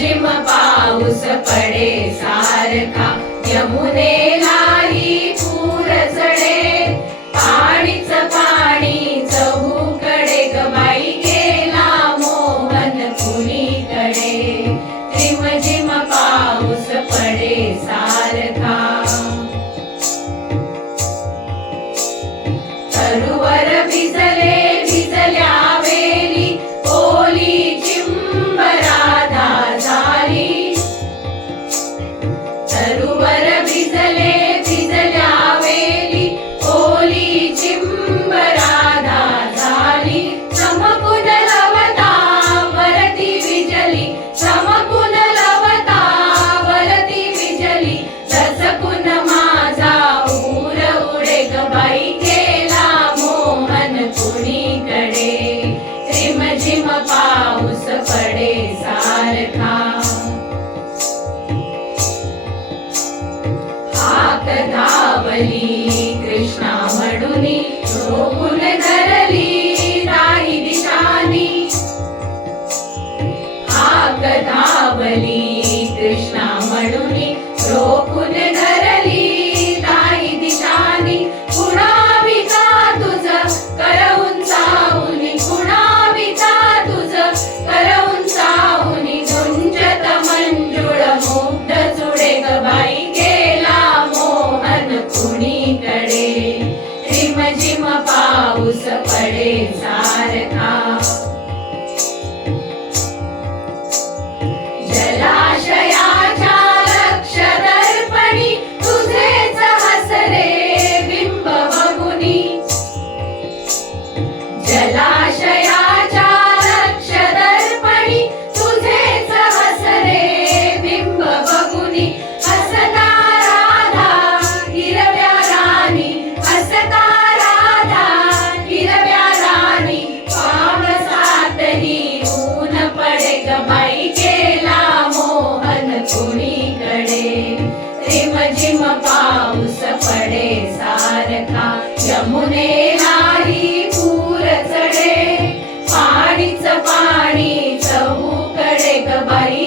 झिम पाऊस पडे सारखा, यमुनेलाही पूर चढे. पाणीच पाणी चहूकडे ग बाई, गेला मोहन कुणीकडे. झिम झिम पाऊस पडे सारखा. तरुवर भिजले भिजल्या वेली, ओली चिंब राधा झाली. तरुवर भिजले भिजल्या वेली, ओली चिंब राधा झाली. चमकून लवता वरती विजली, चमकून लवता वरती विजली. लचकून माझा ऊर उडे ग बाई, गेला मोहन कुणीकडे. झिम झिम पाऊस पडे सारखा. हाक धावली कृष्णा म्हणुनी, रोखून धरली दाही दिशानी. हाक धावली कृष्णा म्हणुनी, रोखून धरली दाही दिशानी. कुणाविता तुझ कर उंचावुनी, कुणाविता तुझ कर उंचावुनी. गुंजत मंजुळ मुग्ध चुडे ग बाई, गेला मोहन कुणीकडे. झिम झिम पाऊस पडे सारखा. जलाशयाच्या लक्ष दर्पणी, तुझेच हसरे बिंब बघुनी. जलाशयाच्या लक्ष दर्पणी, तुझेच हसरे बिंब बघुनी. हसता राधा हिरव्या राणी, हसता राधा हिरव्या राणी. पावसातही ऊन पडे ग बाई, गेला मोहन कुणीकडे. झिम झिम पाऊस पडे सारखा, यमुनेलाही पूर चढे. पाणीच पाणी चहूकडे ग बाई,